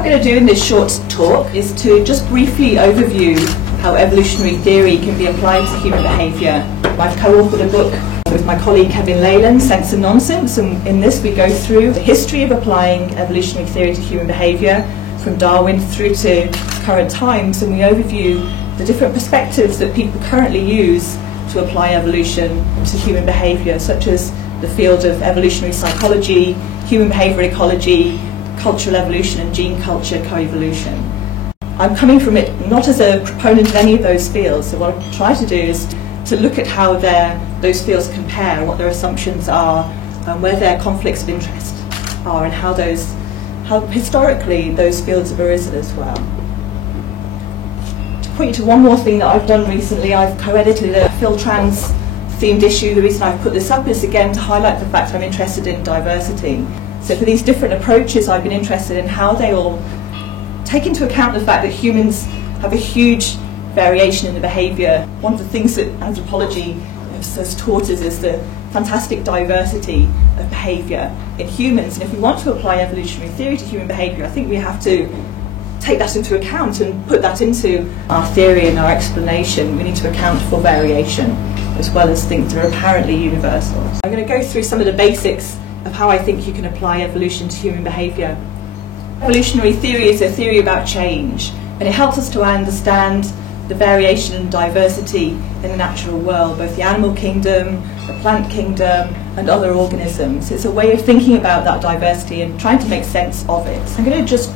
What I'm going to do in this short talk is to just briefly overview how evolutionary theory can be applied to human behaviour. I've co-authored a book with my colleague Kevin Leyland, Sense and Nonsense, and in this we go through the history of applying evolutionary theory to human behaviour, from Darwin through to current times, and we overview the different perspectives that people currently use to apply evolution to human behaviour, such as the field of evolutionary psychology, human behaviour ecology, cultural evolution and gene culture coevolution. I'm coming from it not as a proponent of any of those fields, so what I try to do is to look at how those fields compare, what their assumptions are, and where their conflicts of interest are, and how historically those fields have arisen as well. To point you to one more thing that I've done recently, I've co-edited a Phil Trans themed issue. The reason I've put this up is again to highlight the fact I'm interested in diversity. So for these different approaches, I've been interested in how they all take into account the fact that humans have a huge variation in the behaviour. One of the things that anthropology has taught us is the fantastic diversity of behaviour in humans. And if we want to apply evolutionary theory to human behaviour, I think we have to take that into account and put that into our theory and our explanation. We need to account for variation as well as things that are apparently universal. I'm going to go through some of the basics of how I think you can apply evolution to human behaviour. Evolutionary theory is a theory about change, and it helps us to understand the variation and diversity in the natural world, both the animal kingdom, the plant kingdom, and other organisms. It's a way of thinking about that diversity and trying to make sense of it. I'm going to just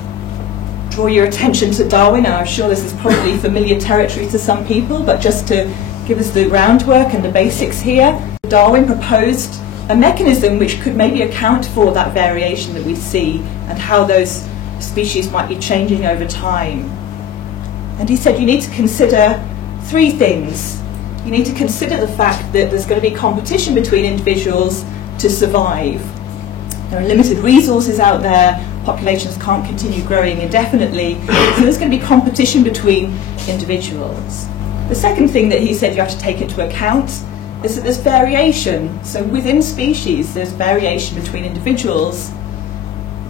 draw your attention to Darwin, and I'm sure this is probably familiar territory to some people, but just to give us the groundwork and the basics here. Darwin proposed a mechanism which could maybe account for that variation that we see and how those species might be changing over time. And he said you need to consider three things. You need to consider the fact that there's going to be competition between individuals to survive. There are limited resources out there, populations can't continue growing indefinitely, so there's going to be competition between individuals. The second thing that he said you have to take into account is that there's variation. So within species, there's variation between individuals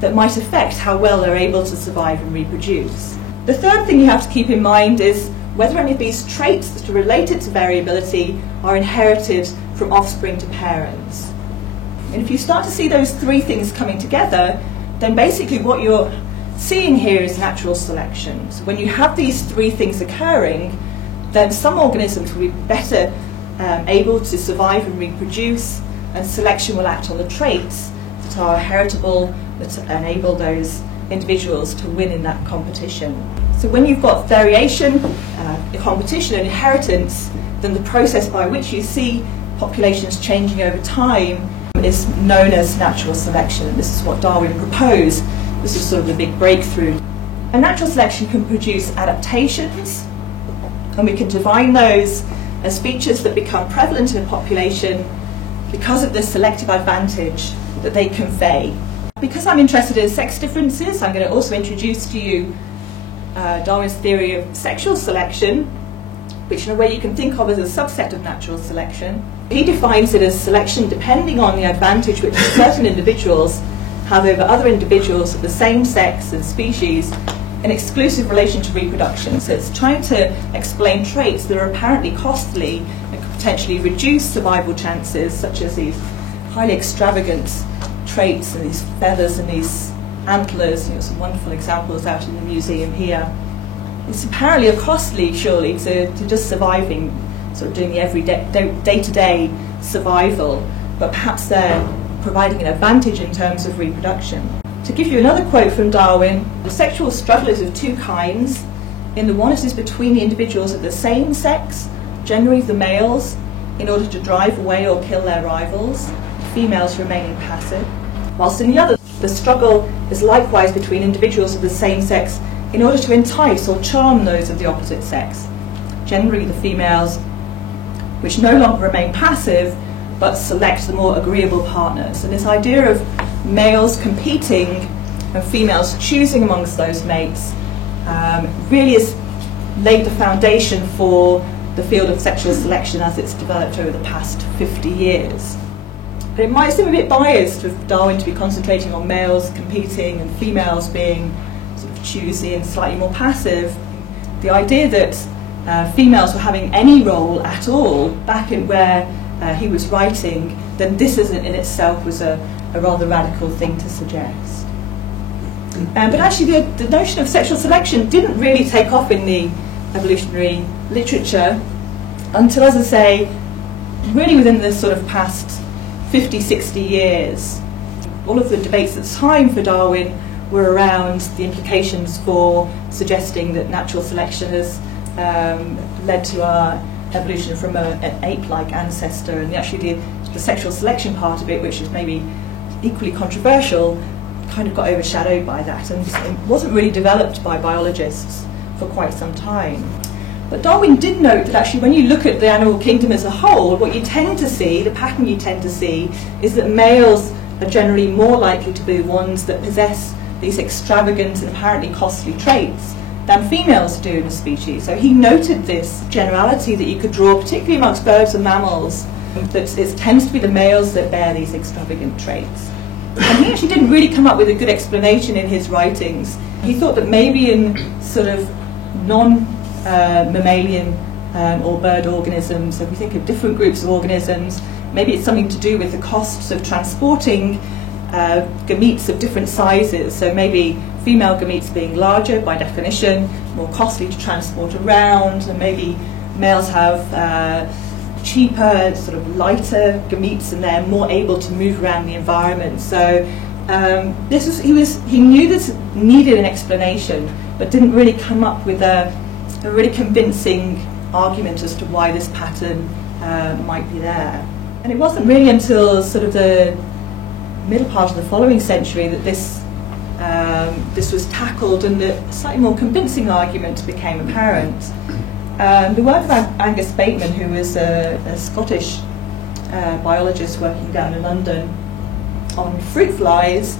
that might affect how well they're able to survive and reproduce. The third thing you have to keep in mind is whether any of these traits that are related to variability are inherited from offspring to parents. And if you start to see those three things coming together, then basically what you're seeing here is natural selection. So when you have these three things occurring, then some organisms will be better able to survive and reproduce, and selection will act on the traits that are heritable, that enable those individuals to win in that competition. So when you've got variation, competition and inheritance, then the process by which you see populations changing over time is known as natural selection, and this is what Darwin proposed. This is sort of the big breakthrough. And natural selection can produce adaptations, and we can define those as features that become prevalent in a population because of the selective advantage that they convey. Because I'm interested in sex differences, I'm going to also introduce to you Darwin's theory of sexual selection, which in a way you can think of as a subset of natural selection. He defines it as selection depending on the advantage which certain individuals have over other individuals of the same sex and species in exclusive relation to reproduction. So it's trying to explain traits that are apparently costly and could potentially reduce survival chances, such as these highly extravagant traits and these feathers and these antlers. You know, some wonderful examples out in the museum here. It's apparently costly, surely, to just surviving, sort of doing the everyday, day-to-day survival, but perhaps they're providing an advantage in terms of reproduction. To give you another quote from Darwin, the sexual struggle is of two kinds. In the one, it is between the individuals of the same sex, generally the males, in order to drive away or kill their rivals, females remaining passive. Whilst in the other, the struggle is likewise between individuals of the same sex in order to entice or charm those of the opposite sex, generally the females, which no longer remain passive but select the more agreeable partners. So this idea of males competing and females choosing amongst those mates really has laid the foundation for the field of sexual selection as it's developed over the past 50 years. But it might seem a bit biased for Darwin to be concentrating on males competing and females being sort of choosy and slightly more passive. The idea that females were having any role at all back in where he was writing, then this in itself was a rather radical thing to suggest. But actually the notion of sexual selection didn't really take off in the evolutionary literature until, as I say, really within the sort of past 50, 60 years. All of the debates at the time for Darwin were around the implications for suggesting that natural selection has led to our evolution from an ape-like ancestor, and actually the sexual selection part of it, which is maybe equally controversial, kind of got overshadowed by that and it wasn't really developed by biologists for quite some time. But Darwin did note that actually when you look at the animal kingdom as a whole, what you tend to see, the pattern you tend to see, is that males are generally more likely to be the ones that possess these extravagant and apparently costly traits than females do in a species. So he noted this generality that you could draw, particularly amongst birds and mammals, that it tends to be the males that bear these extravagant traits. And he actually didn't really come up with a good explanation in his writings. He thought that maybe in sort of non-mammalian or bird organisms, so if we think of different groups of organisms, maybe it's something to do with the costs of transporting gametes of different sizes. So maybe female gametes being larger by definition, more costly to transport around, and maybe males have cheaper, sort of lighter gametes, and they're more able to move around the environment. So he knew this needed an explanation, but didn't really come up with a really convincing argument as to why this pattern might be there. And it wasn't really until sort of the middle part of the following century that this was tackled and the slightly more convincing argument became apparent. The work of Angus Bateman, who was a Scottish biologist working down in London on fruit flies,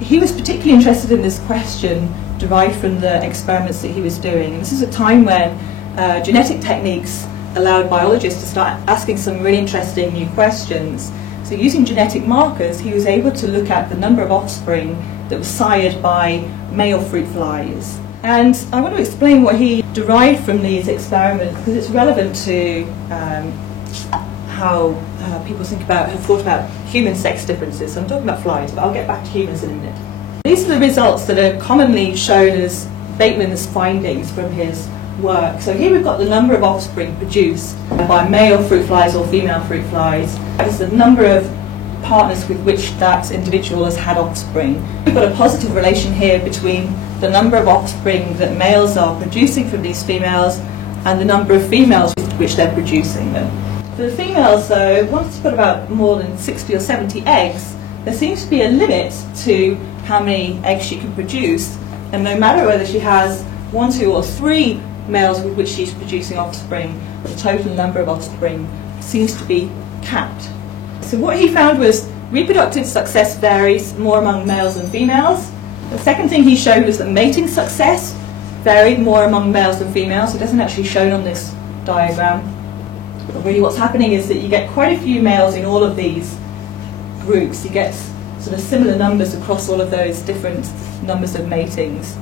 he was particularly interested in this question derived from the experiments that he was doing. And this is a time when genetic techniques allowed biologists to start asking some really interesting new questions. So using genetic markers, he was able to look at the number of offspring that was sired by male fruit flies. And I want to explain what he derived from these experiments because it's relevant to how people have thought about human sex differences. So I'm talking about flies, but I'll get back to humans in a minute. These are the results that are commonly shown as Bateman's findings from his work. So here we've got the number of offspring produced by male fruit flies or female fruit flies. It's the number of partners with which that individual has had offspring. We've got a positive relation here between the number of offspring that males are producing from these females and the number of females with which they're producing them. For the females, though, once you've got about more than 60 or 70 eggs, there seems to be a limit to how many eggs she can produce, and no matter whether she has 1, 2 or 3 males with which she's producing offspring, the total number of offspring seems to be capped. So what he found was reproductive success varies more among males than females. The second thing he showed was that mating success varied more among males than females. It isn't actually shown on this diagram. But really what's happening is that you get quite a few males in all of these groups. You get sort of similar numbers across all of those different numbers of matings.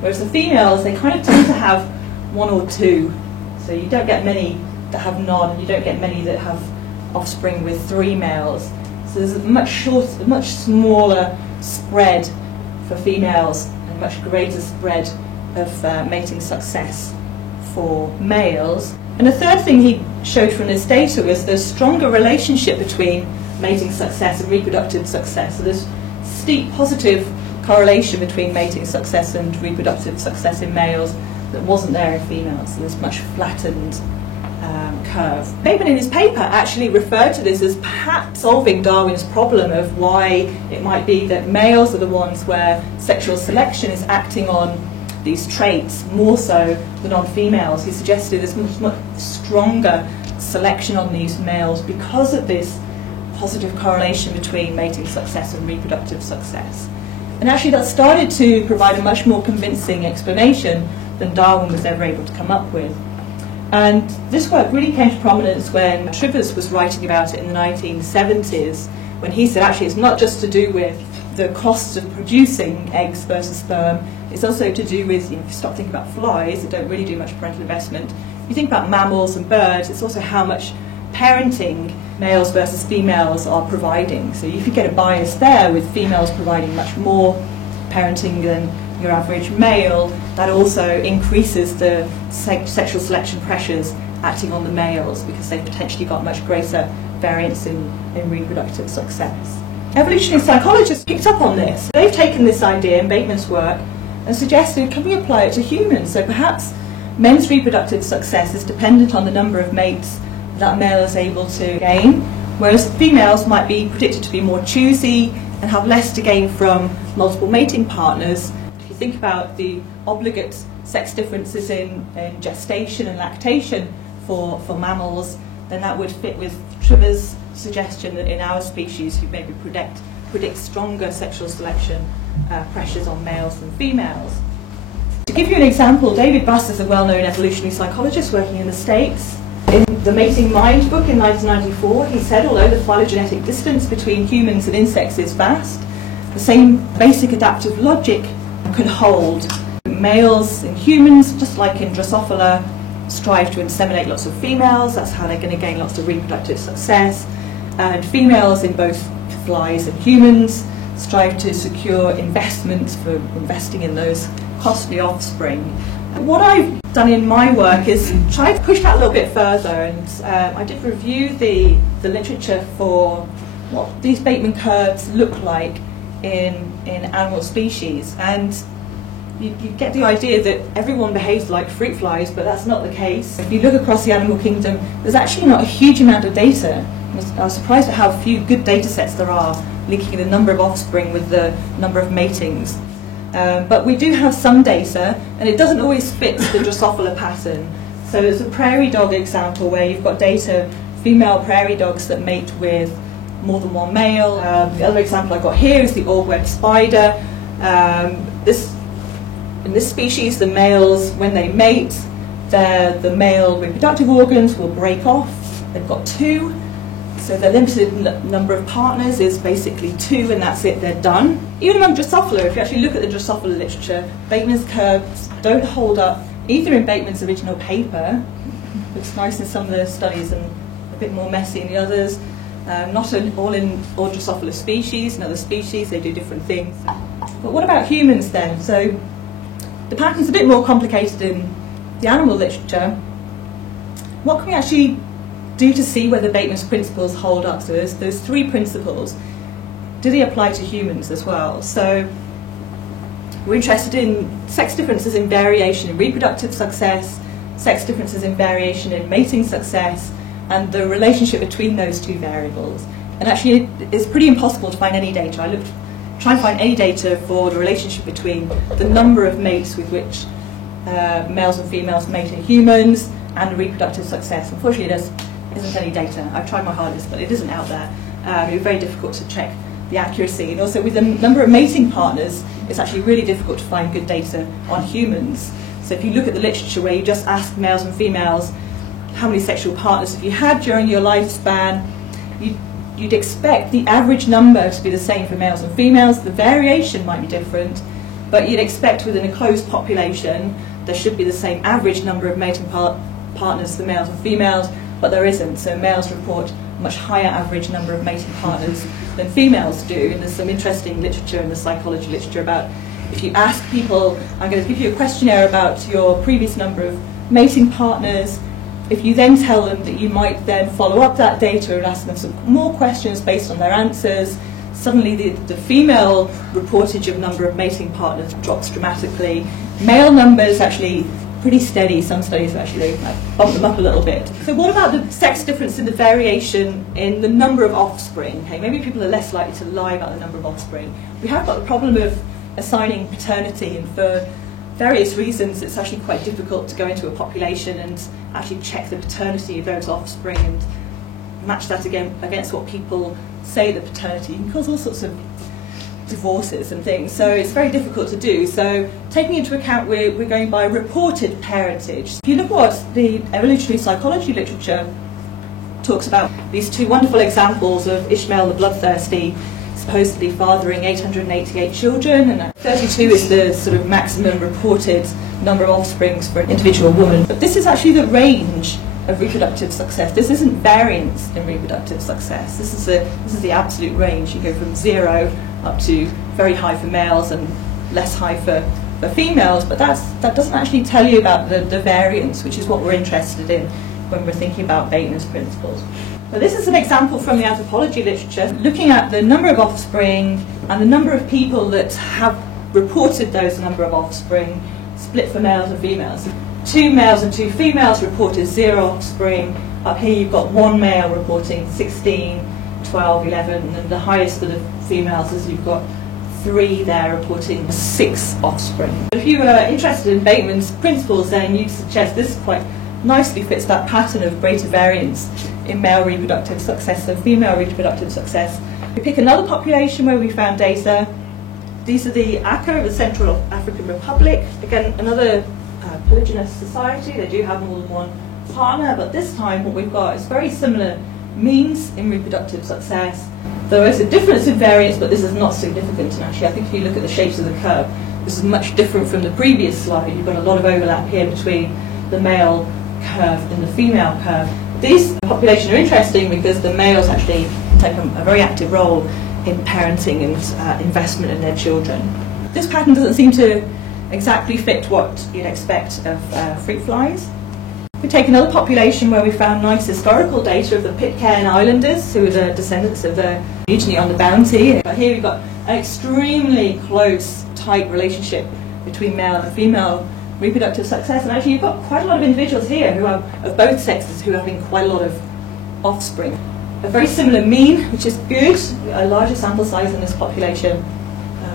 Whereas the females, they kind of tend to have 1 or 2. So you don't get many that have none, and you don't get many that have offspring with 3 males. So there's a much smaller spread for females and much greater spread of mating success for males. And the third thing he showed from this data was the stronger relationship between mating success and reproductive success. So there's steep positive correlation between mating success and reproductive success in males that wasn't there in females. So there's much flattened curve. Bateman in his paper actually referred to this as perhaps solving Darwin's problem of why it might be that males are the ones where sexual selection is acting on these traits more so than on females. He suggested there's much stronger selection on these males because of this positive correlation between mating success and reproductive success. And actually that started to provide a much more convincing explanation than Darwin was ever able to come up with. And this work really came to prominence when Trivers was writing about it in the 1970s, when he said actually it's not just to do with the cost of producing eggs versus sperm. It's also to do with, if you start thinking about flies that don't really do much parental investment. If you think about mammals and birds, it's also how much parenting males versus females are providing. So if you get a bias there with females providing much more parenting than your average male, that also increases the sexual selection pressures acting on the males because they've potentially got much greater variance in reproductive success. Evolutionary psychologists picked up on this. They've taken this idea in Bateman's work and suggested, can we apply it to humans? So perhaps men's reproductive success is dependent on the number of mates that a male is able to gain, whereas females might be predicted to be more choosy and have less to gain from multiple mating partners. If you think about the obligate sex differences in gestation and lactation for mammals, then that would fit with Trivers' suggestion that in our species you maybe predict stronger sexual selection pressures on males than females. To give you an example, David Buss is a well-known evolutionary psychologist working in the States. In the Mating Mind book in 1994, he said, although the phylogenetic distance between humans and insects is vast, the same basic adaptive logic can hold. Males in humans, just like in Drosophila, strive to inseminate lots of females. That's how they're going to gain lots of reproductive success. And females in both flies and humans strive to secure investments for investing in those costly offspring. What I've done in my work is try to push that a little bit further, and I did review the literature for what these Bateman curves look like in animal species, and you get the idea that everyone behaves like fruit flies, but that's not the case. If you look across the animal kingdom, there's actually not a huge amount of data. I was surprised at how few good data sets there are linking the number of offspring with the number of matings. But we do have some data, and it doesn't always fit the Drosophila pattern. So there's a prairie dog example where you've got data, female prairie dogs that mate with more than one male. The other example I've got here is the orb-webbed spider. In this species, the males, when they mate, the male reproductive organs will break off. They've got two. So the limited number of partners is basically two, and that's it, they're done. Even among Drosophila, if you actually look at the Drosophila literature, Bateman's curves don't hold up either in Bateman's original paper, looks nice in some of the studies and a bit more messy in the others, not all in all Drosophila species. In other species, they do different things. But what about humans then? So the pattern's a bit more complicated in the animal literature. What can we actually do to see whether Bateman's principles hold up? So there's three principles. Do they apply to humans as well? So we're interested in sex differences in variation in reproductive success, sex differences in variation in mating success, and the relationship between those two variables. And actually it's pretty impossible to find any data. I try and find any data for the relationship between the number of mates with which males and females mate in humans and reproductive success. Unfortunately, there isn't any data. I've tried my hardest, but it isn't out there. It's very difficult to check the accuracy. And also with the number of mating partners, it's actually really difficult to find good data on humans. So if you look at the literature where you just ask males and females, how many sexual partners have you had during your lifespan, you'd expect the average number to be the same for males and females. The variation might be different, but you'd expect within a closed population there should be the same average number of mating partners for males and females, but there isn't. So males report a much higher average number of mating partners than females do. And there's some interesting literature in the psychology literature about if you ask people, I'm going to give you a questionnaire about your previous number of mating partners. If you then tell them that you might then follow up that data and ask them some more questions based on their answers, suddenly the female reportage of number of mating partners drops dramatically. Male numbers actually pretty steady. Some studies actually bump them up a little bit. So what about the sex difference in the variation in the number of offspring? Okay, maybe people are less likely to lie about the number of offspring. We have got the problem of assigning paternity, and for various reasons it's actually quite difficult to go into a population and actually check the paternity of those offspring and match that again against what people say the paternity can cause all sorts of divorces and things. So it's very difficult to do. So taking into account we're going by reported parentage. If you look what the evolutionary psychology literature talks about, these two wonderful examples of Ishmael the bloodthirsty supposedly fathering 888 children, and 32 is the sort of maximum reported number of offsprings for an individual woman. But this is actually the range of reproductive success. This isn't variance in reproductive success. This is the absolute range. You go from 0 up to very high for males and less high for females, but that doesn't actually tell you about the variance, which is what we're interested in when we're thinking about Bateman's principles. Now, this is an example from the anthropology literature, looking at the number of offspring and the number of people that have reported those number of offspring, split for males and females. 2 males and 2 females reported 0 offspring. Up here you've got 1 male reporting 16, 12, 11, and the highest for the females is you've got 3 there reporting 6 offspring. If you are interested in Bateman's principles, then you'd suggest this quite nicely fits that pattern of greater variance in male reproductive success than female reproductive success. We pick another population where we found data. These are the Aka of the Central African Republic. Again, another polygynous society. They do have more than one partner, but this time what we've got is very similar means in reproductive success. There is a difference in variance, but this is not significant. And actually, I think if you look at the shapes of the curve, this is much different from the previous slide. You've got a lot of overlap here between the male curve and the female curve. These populations are interesting because the males actually take a very active role in parenting and investment in their children. This pattern doesn't seem to exactly fit what you'd expect of fruit flies. We take another population where we found nice historical data of the Pitcairn Islanders, who are the descendants of the mutiny on the Bounty. But here we've got an extremely close, tight relationship between male and female reproductive success, and actually you've got quite a lot of individuals here who are of both sexes who are having quite a lot of offspring. A very similar mean, which is good, a larger sample size in this population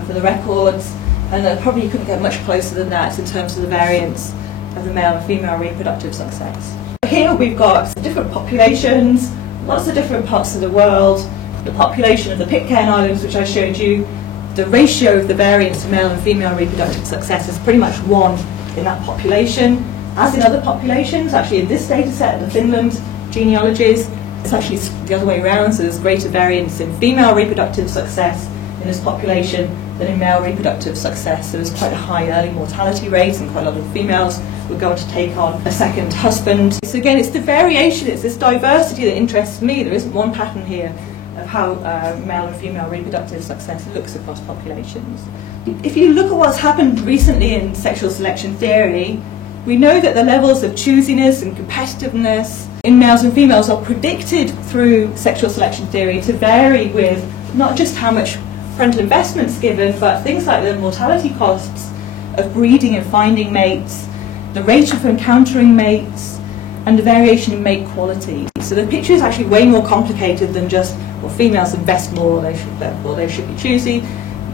for the records, and probably you couldn't get much closer than that in terms of the variance of the male and female reproductive success. Here we've got different populations, lots of different parts of the world. The population of the Pitcairn Islands, which I showed you, the ratio of the variance of male and female reproductive success is pretty much 1 in that population. As in other populations, actually in this data set, the Finland genealogies, it's actually the other way around, so there's greater variance in female reproductive success in this population than in male reproductive success. So there's quite a high early mortality rate, and quite a lot of females would go on to take on a second husband. So again, it's the variation, it's this diversity that interests me. There isn't one pattern here of how male and female reproductive success looks across populations. If you look at what's happened recently in sexual selection theory, we know that the levels of choosiness and competitiveness in males and females are predicted through sexual selection theory to vary with not just how much parental investment's given, but things like the mortality costs of breeding and finding mates, the rate of encountering mates, and the variation in mate quality. So the picture is actually way more complicated than just, well, females invest more, they should be choosy,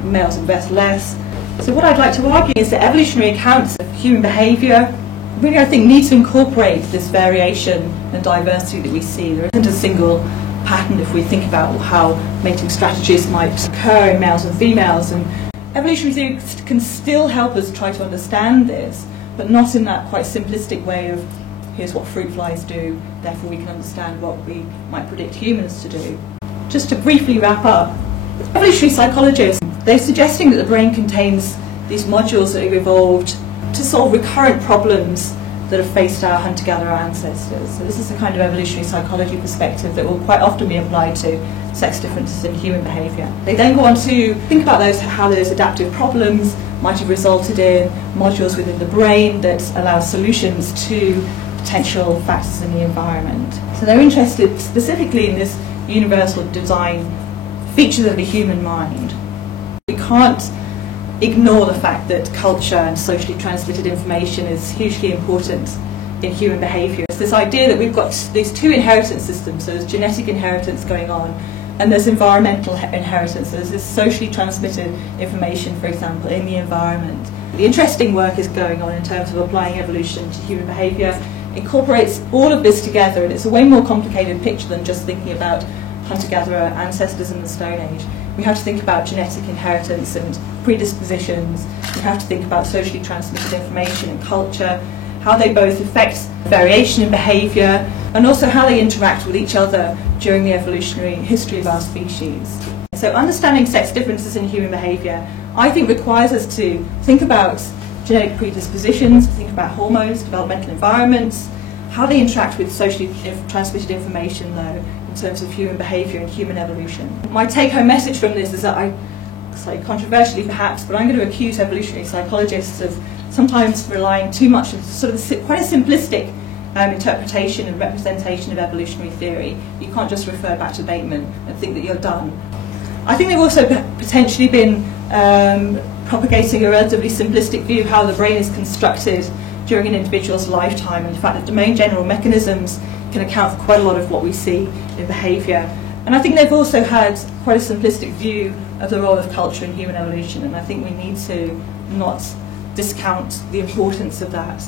males invest less. So what I'd like to argue is that evolutionary accounts of human behaviour really, I think, need to incorporate this variation and diversity that we see. There isn't a single pattern if we think about how mating strategies might occur in males and females, and evolutionary theory can still help us try to understand this, but not in that quite simplistic way of here's what fruit flies do, therefore we can understand what we might predict humans to do. Just to briefly wrap up, evolutionary psychologists, they're suggesting that the brain contains these modules that have evolved to solve recurrent problems that have faced our hunter-gatherer ancestors. So this is the kind of evolutionary psychology perspective that will quite often be applied to sex differences in human behaviour. They then go on to think about how those adaptive problems might have resulted in modules within the brain that allow solutions to potential factors in the environment. So they're interested specifically in this universal design features of the human mind. We can't ignore the fact that culture and socially transmitted information is hugely important in human behaviour. It's this idea that we've got these 2 inheritance systems, so there's genetic inheritance going on, and there's environmental inheritance. So there's this socially transmitted information, for example, in the environment. The interesting work is going on in terms of applying evolution to human behaviour, incorporates all of this together, and it's a way more complicated picture than just thinking about hunter-gatherer ancestors in the Stone Age. We have to think about genetic inheritance and predispositions. We have to think about socially transmitted information and culture, how they both affect variation in behaviour, and also how they interact with each other during the evolutionary history of our species. So understanding sex differences in human behaviour, I think, requires us to think about genetic predispositions, to think about hormones, developmental environments, how they interact with socially transmitted information, though, in terms of human behaviour and human evolution. My take-home message from this is that slightly controversially perhaps, but I'm going to accuse evolutionary psychologists of sometimes relying too much on sort of quite a simplistic interpretation and representation of evolutionary theory. You can't just refer back to Bateman and think that you're done. I think they've also potentially been propagating a relatively simplistic view of how the brain is constructed during an individual's lifetime, and the fact that domain general mechanisms can account for quite a lot of what we see in behaviour. And I think they've also had quite a simplistic view of the role of culture in human evolution, and I think we need to not discount the importance of that.